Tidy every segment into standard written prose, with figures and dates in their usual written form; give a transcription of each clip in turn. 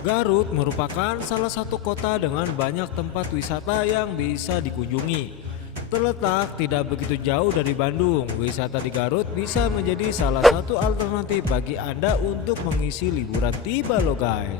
Garut merupakan salah satu kota dengan banyak tempat wisata yang bisa dikunjungi. Terletak tidak begitu jauh dari Bandung, wisata di Garut bisa menjadi salah satu alternatif bagi Anda untuk mengisi liburan tiba loh guys.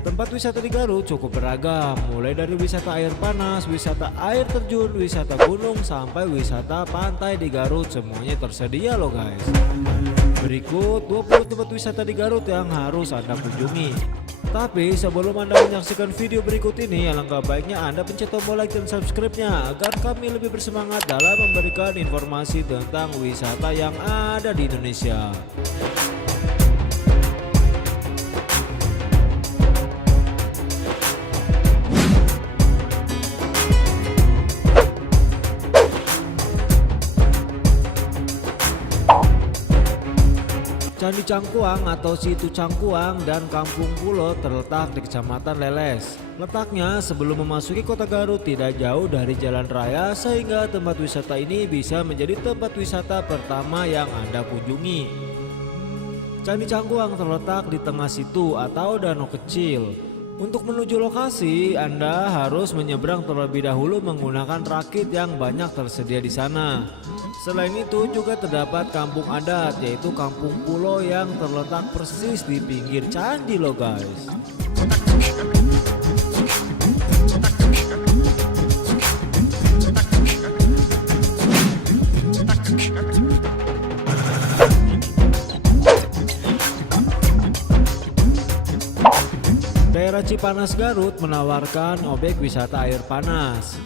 Tempat wisata di Garut cukup beragam, mulai dari wisata air panas, wisata air terjun, wisata gunung, sampai wisata pantai di Garut, semuanya tersedia loh guys. Berikut 20 tempat wisata di Garut yang harus Anda kunjungi. Tapi sebelum Anda menyaksikan video berikut ini, alangkah baiknya Anda pencet tombol like dan subscribe-nya agar kami lebih bersemangat dalam memberikan informasi tentang wisata yang ada di Indonesia. Candi Cangkuang atau Situ Cangkuang dan Kampung Pulo terletak di Kecamatan Leles. Letaknya sebelum memasuki kota Garut tidak jauh dari jalan raya, sehingga tempat wisata ini bisa menjadi tempat wisata pertama yang Anda kunjungi. Candi Cangkuang terletak di tengah situ atau danau kecil. Untuk menuju lokasi, Anda harus menyeberang terlebih dahulu menggunakan rakit yang banyak tersedia di sana. Selain itu juga terdapat kampung adat, yaitu Kampung Pulo yang terletak persis di pinggir candi loh guys. Daerah Cipanas Garut menawarkan objek wisata air panas.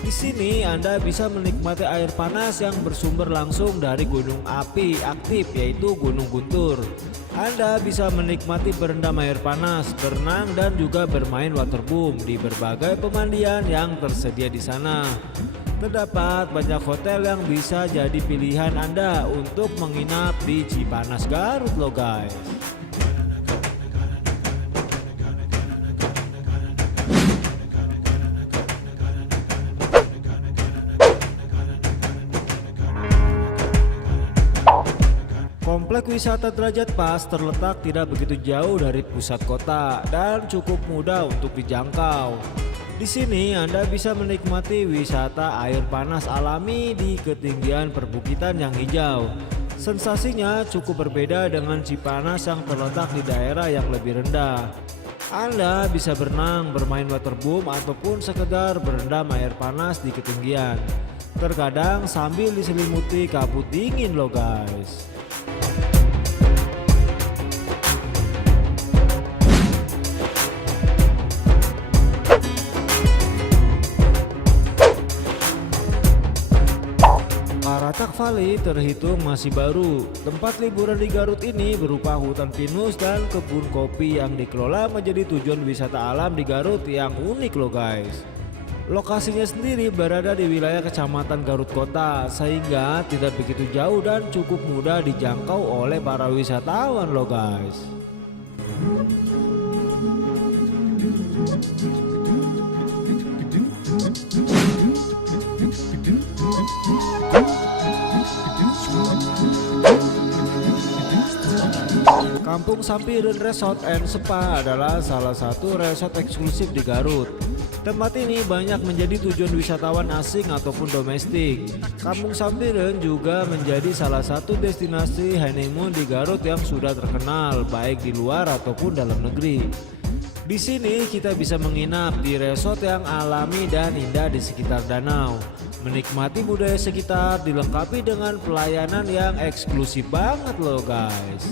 Di sini Anda bisa menikmati air panas yang bersumber langsung dari gunung api aktif, yaitu Gunung Guntur. Anda bisa menikmati berendam air panas, berenang, dan juga bermain waterboom di berbagai pemandian yang tersedia di sana. Terdapat banyak hotel yang bisa jadi pilihan Anda untuk menginap di Cipanas Garut loh guys. Komplek wisata Derajat Pas terletak tidak begitu jauh dari pusat kota dan cukup mudah untuk dijangkau. Di sini Anda bisa menikmati wisata air panas alami di ketinggian perbukitan yang hijau. Sensasinya cukup berbeda dengan Cipanas yang terletak di daerah yang lebih rendah. Anda bisa berenang, bermain waterboom, ataupun sekedar berendam air panas di ketinggian. Terkadang sambil diselimuti kabut dingin loh guys. Paratak Valley terhitung masih baru. Tempat liburan di Garut ini berupa hutan pinus dan kebun kopi yang dikelola menjadi tujuan wisata alam di Garut yang unik loh guys. Lokasinya sendiri berada di wilayah Kecamatan Garut Kota, sehingga tidak begitu jauh dan cukup mudah dijangkau oleh para wisatawan loh guys. Kampung Sampireun Resort and Spa adalah salah satu resort eksklusif di Garut. Tempat ini banyak menjadi tujuan wisatawan asing ataupun domestik. Kampung Sampireun juga menjadi salah satu destinasi honeymoon di Garut yang sudah terkenal baik di luar ataupun dalam negeri. Di sini kita bisa menginap di resort yang alami dan indah di sekitar danau. Menikmati budaya sekitar dilengkapi dengan pelayanan yang eksklusif banget loh guys.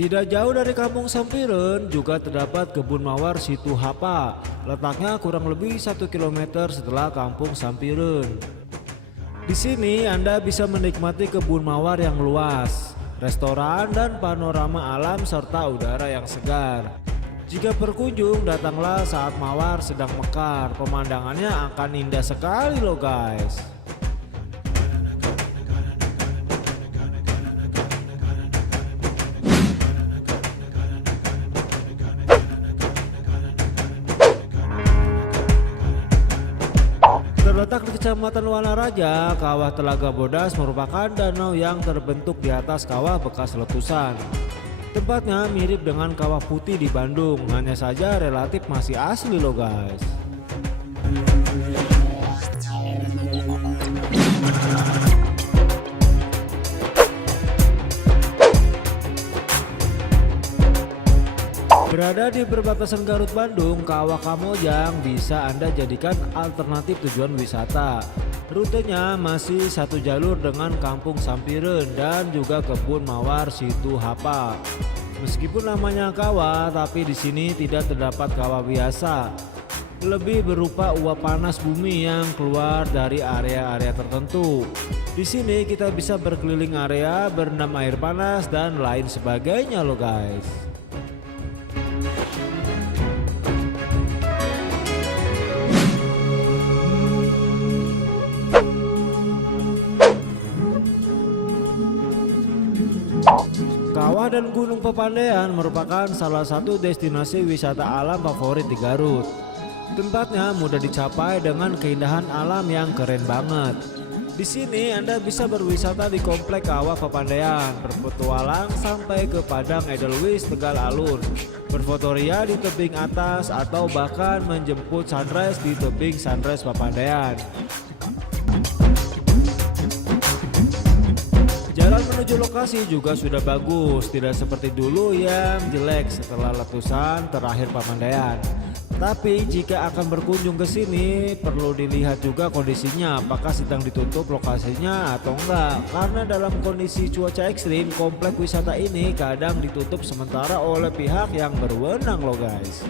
Tidak jauh dari Kampung Sampireun juga terdapat kebun mawar Situ Hapa. Letaknya kurang lebih 1 km setelah Kampung Sampireun. Di sini Anda bisa menikmati kebun mawar yang luas, restoran dan panorama alam serta udara yang segar. Jika berkunjung, datanglah saat mawar sedang mekar. Pemandangannya akan indah sekali loh guys. Terletak di Kecamatan Wanaraja, Kawah Telaga Bodas merupakan danau yang terbentuk di atas kawah bekas letusan. Tempatnya mirip dengan Kawah Putih di Bandung, hanya saja relatif masih asli loh guys. Berada di perbatasan Garut Bandung, Kawah Kamojang bisa Anda jadikan alternatif tujuan wisata. Rutenya masih satu jalur dengan Kampung Sampireun dan juga Kebun Mawar Situ Hapa. Meskipun namanya kawah, tapi di sini tidak terdapat kawah biasa. Lebih berupa uap panas bumi yang keluar dari area-area tertentu. Di sini kita bisa berkeliling area, berendam air panas dan lain sebagainya loh guys. Kawah dan Gunung Pepandayan merupakan salah satu destinasi wisata alam favorit di Garut. Tempatnya mudah dicapai dengan keindahan alam yang keren banget. Di sini Anda bisa berwisata di Komplek Kawah Pepandayan, berpetualang sampai ke Padang Edelweiss Tegal Alun, berfotoria di tebing atas atau bahkan menjemput sunrise di tebing Sunrise Pepandayan. Jalan menuju lokasi juga sudah bagus, tidak seperti dulu yang jelek setelah letusan terakhir Pemandayan. Tapi jika akan berkunjung ke sini perlu dilihat juga kondisinya, apakah sedang ditutup lokasinya atau enggak. Karena dalam kondisi cuaca ekstrim, komplek wisata ini kadang ditutup sementara oleh pihak yang berwenang loh guys.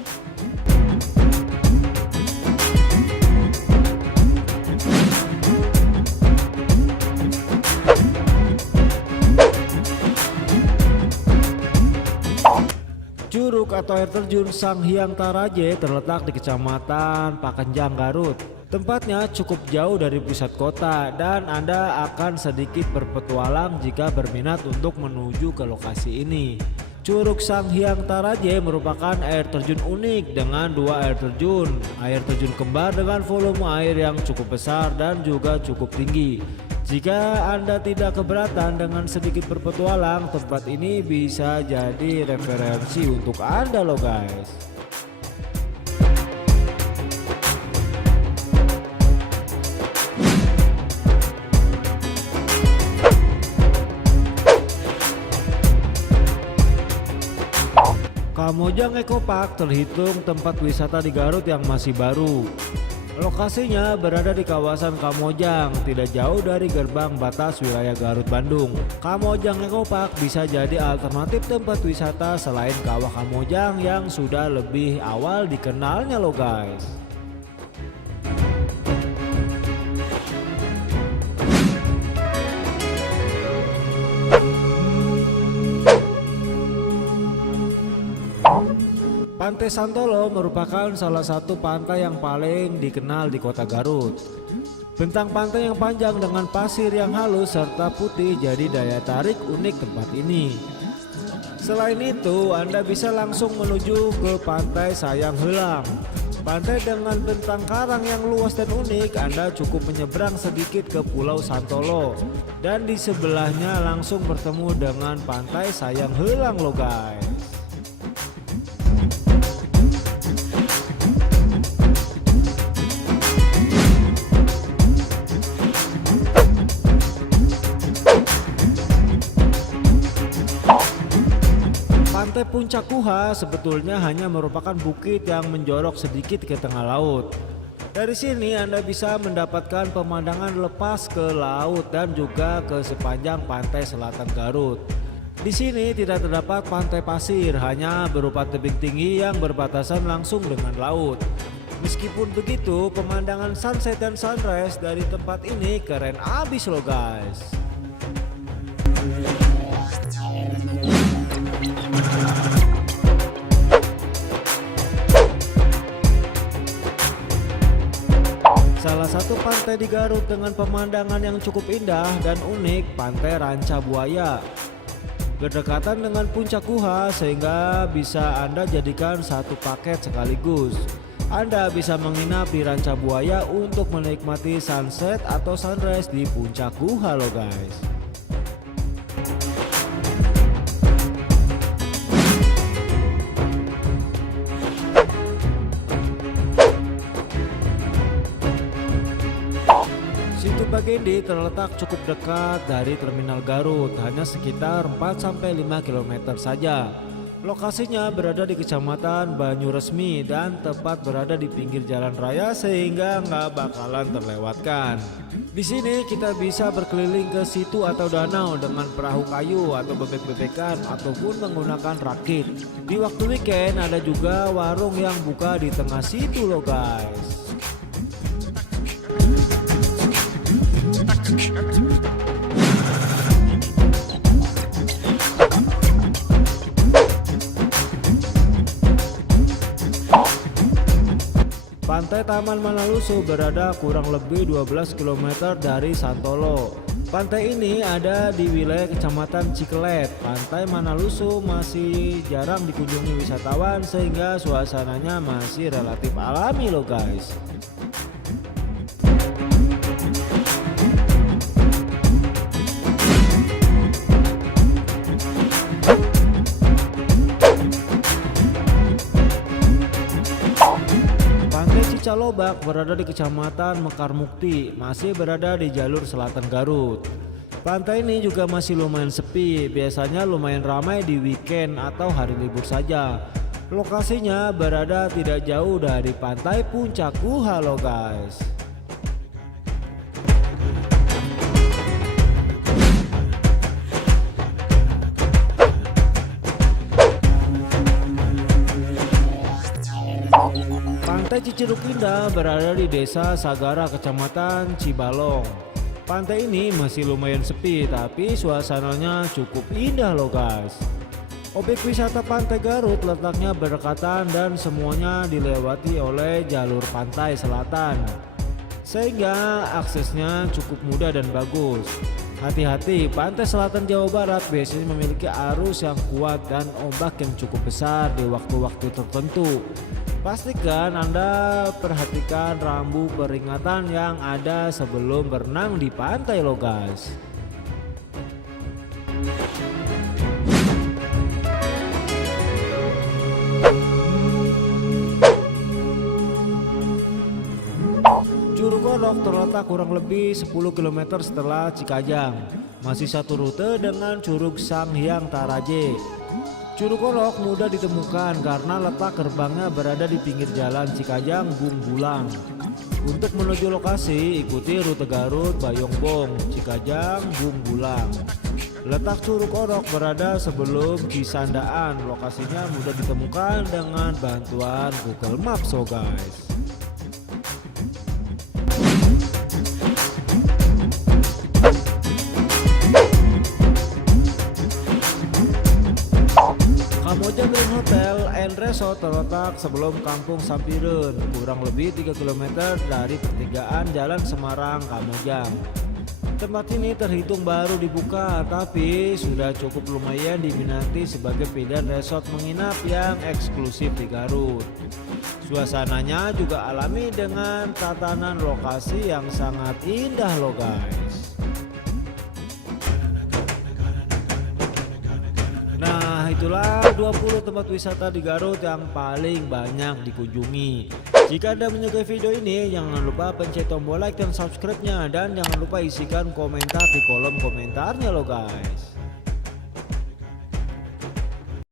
Curug atau air terjun Sanghyang Taraje terletak di Kecamatan Pakenjang, Garut. Tempatnya cukup jauh dari pusat kota dan Anda akan sedikit berpetualang jika berminat untuk menuju ke lokasi ini. Curug Sanghyang Taraje merupakan air terjun unik dengan dua air terjun kembar dengan volume air yang cukup besar dan juga cukup tinggi. Jika Anda tidak keberatan dengan sedikit berpetualang, tempat ini bisa jadi referensi untuk Anda loh guys. Kamojang Eco Park terhitung tempat wisata di Garut yang masih baru. Lokasinya berada di kawasan Kamojang, tidak jauh dari gerbang batas wilayah Garut Bandung. Kamojang Eco Park bisa jadi alternatif tempat wisata selain Kawah Kamojang yang sudah lebih awal dikenalnya loh guys. Pantai Santolo merupakan salah satu pantai yang paling dikenal di kota Garut. Bentang pantai yang panjang dengan pasir yang halus serta putih jadi daya tarik unik tempat ini. Selain itu, Anda bisa langsung menuju ke Pantai Sayang Heulang. Pantai dengan bentang karang yang luas dan unik, Anda cukup menyeberang sedikit ke Pulau Santolo. Dan di sebelahnya langsung bertemu dengan Pantai Sayang Heulang loh guys. Pantai Puncak Kuha sebetulnya hanya merupakan bukit yang menjorok sedikit ke tengah laut. Dari sini Anda bisa mendapatkan pemandangan lepas ke laut dan juga ke sepanjang pantai selatan Garut. Di sini tidak terdapat pantai pasir, hanya berupa tebing tinggi yang berbatasan langsung dengan laut. Meskipun begitu, pemandangan sunset dan sunrise dari tempat ini keren abis loh guys. Salah satu pantai di Garut dengan pemandangan yang cukup indah dan unik, Pantai Ranca Buaya. Berdekatan dengan Puncak Kuha sehingga bisa Anda jadikan satu paket sekaligus. Anda bisa menginap di Ranca Buaya untuk menikmati sunset atau sunrise di puncak Guha loh guys. Situ Bagendé terletak cukup dekat dari Terminal Garut, hanya sekitar 4-5 km saja. Lokasinya berada di Kecamatan Banyuresmi dan tepat berada di pinggir jalan raya sehingga nggak bakalan terlewatkan. Di sini kita bisa berkeliling ke situ atau danau dengan perahu kayu atau bebek-bebekan ataupun menggunakan rakit. Di waktu weekend ada juga warung yang buka di tengah situ loh guys. Pantai Taman Manalusu berada kurang lebih 12 km dari Santolo. Pantai ini ada di wilayah Kecamatan Cikelet. Pantai Manalusu masih jarang dikunjungi wisatawan sehingga suasananya masih relatif alami loh guys. Cicalobak berada di Kecamatan Mekar Mukti, masih berada di jalur selatan Garut. Pantai ini juga masih lumayan sepi, biasanya lumayan ramai di weekend atau hari libur saja. Lokasinya berada tidak jauh dari pantai Puncak Guha loh guys. Pantai Cicidug Indah berada di Desa Sagara, Kecamatan Cibalong. Pantai ini masih lumayan sepi tapi suasananya cukup indah loh guys. Objek wisata Pantai Garut letaknya berdekatan dan semuanya dilewati oleh jalur pantai selatan, sehingga aksesnya cukup mudah dan bagus. Hati-hati, pantai selatan Jawa Barat biasanya memiliki arus yang kuat dan ombak yang cukup besar di waktu-waktu tertentu. Pastikan Anda perhatikan rambu peringatan yang ada sebelum berenang di pantai loh guys. Curug Orok terletak kurang lebih 10 km setelah Cikajang. Masih satu rute dengan Curug Sanghyang Taraje. Curug Orok mudah ditemukan karena letak gerbangnya berada di pinggir jalan Cikajang Bung Bulang. Untuk menuju lokasi, ikuti rute Garut Bayongbong, Cikajang Bung Bulang. Letak Curug Orok berada sebelum Cisandaan. Lokasinya mudah ditemukan dengan bantuan Google Maps so guys. Kamojang Green Hotel and Resort terletak sebelum Kampung Sampireun, kurang lebih 3 km dari pertigaan Jalan Semarang Kamojang. Tempat ini terhitung baru dibuka tapi sudah cukup lumayan diminati sebagai pilihan resort menginap yang eksklusif di Garut. Suasananya juga alami dengan tatanan lokasi yang sangat indah loh guys. Nah, itulah 20 tempat wisata di Garut yang paling banyak dikunjungi. Jika Anda menyukai video ini, jangan lupa pencet tombol like dan subscribe-nya, dan jangan lupa isikan komentar di kolom komentarnya loh guys.